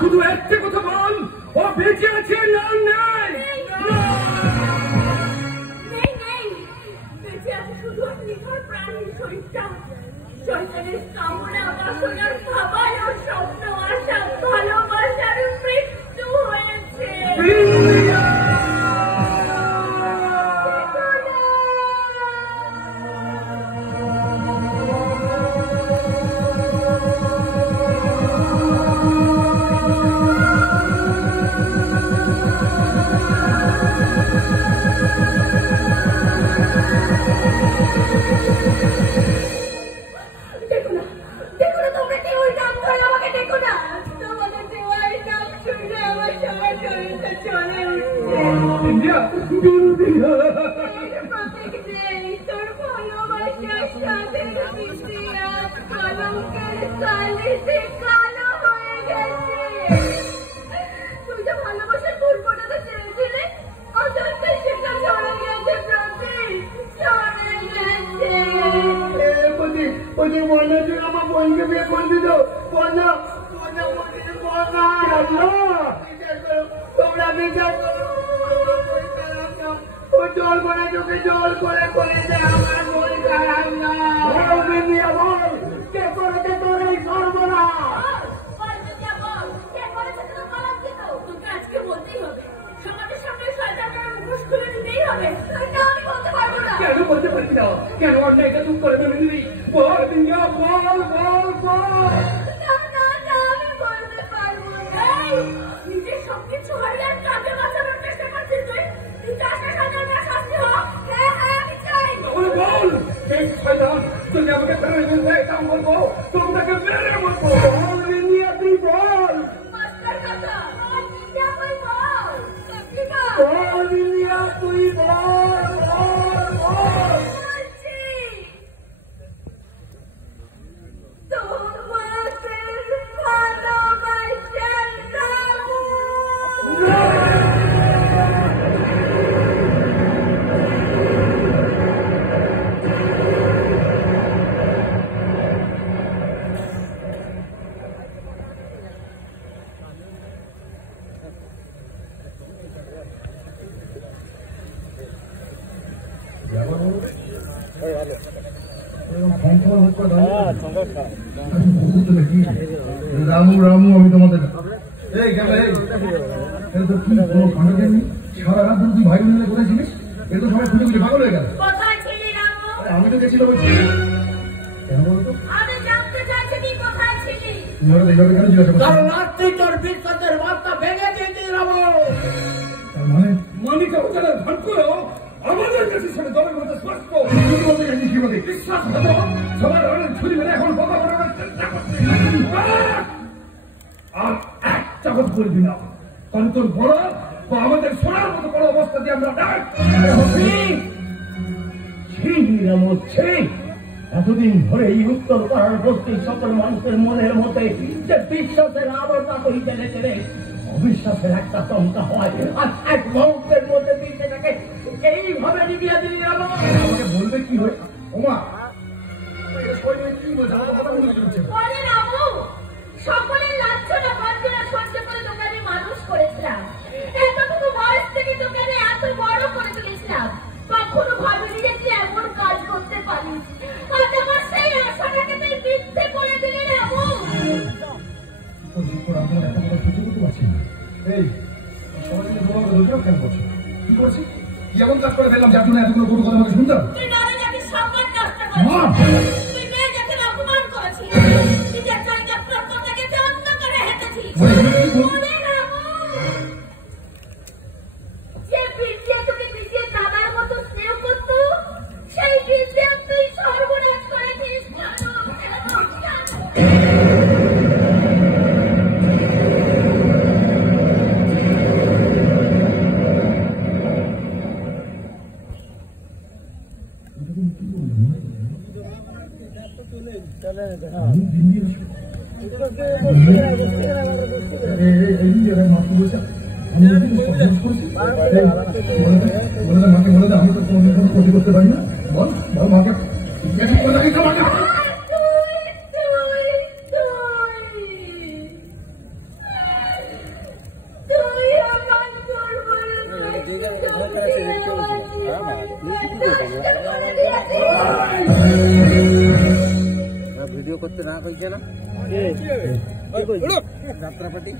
শুধু একটা কথা বল, ও বেঁচে আছে না নেই? বেঁচে আছে শুধু নিথর প্রাণীর শরীরটা। শয়তানের কামনা বাসনার খাবার ও স্বপ্ন আশা ভালোবাসার মৃত্যু হয়েছে। রামু রামু আমি তোমাদের সারা রাত তুই ভাই বোনেরা করেছিলিস, এ তো সবাই খুঁজে খুঁজে পাগল হয়ে গেল। আমি তো গেছিলাম কেন বলতো আমাদের কাছে সেটা দলের মধ্যে স্পষ্ট বিশ্বাস হতো সবার অনেক ছুরি মেরে এখন বোকা করার চেষ্টা করছে। আর একটা কথা বলবি না, কারণ তোর বড় বা আমাদের শোনার মতো বড় অবস্থা দিয়ে আমরা এতদিন ধরে এই উত্তর পাড়ার বস্তির সকল মানুষের মনের মধ্যে যে বিশ্বাসের আলোটা তৈরি ছেড়ে অবিশ্বাসের একটা চমকা হয়, আর এক মুহূর্তের মধ্যে সেটাকে এইভাবে নিবিয়ে দিলি। আমাকে বলবে কি হয় ওমা সকলের লাঞ্ছনা বঞ্চনা সহ্য করে তোকে আমি মানুষ করেছিলাম, এতটুকু বয়স থেকে তোকে আমি এত বড় করে তুলেছিলাম। কখনো ভাবিনি যে তুই এমন কাজ করতে পারিস, আজ আমার সেই আশাটাকে তুই মিথ্যে করে দিলি রে বাবু। কি করছি কি এমন কাজ করে ফেললাম যার জন্য এতগুলো গরু কথা আমাকে শুনতাম? তুই নারীজাতির সম্মান নষ্ট করেছিস, তুই মেয়েজাতির অপমান করেছিস, নিজের জায়গা প্রত্যেকে অন্য করে হেঁটেছিস। যে বিদ্যা তোকে নিজের দাদার মতো স্নেহ করত, সেই বিদ্যা তুই সর্বনাশ করেছিস। মাকে বলে আমি তো কোনো ক্ষতি করতে পারি না, বল মাকে না কইছে না যাত্রাপাতি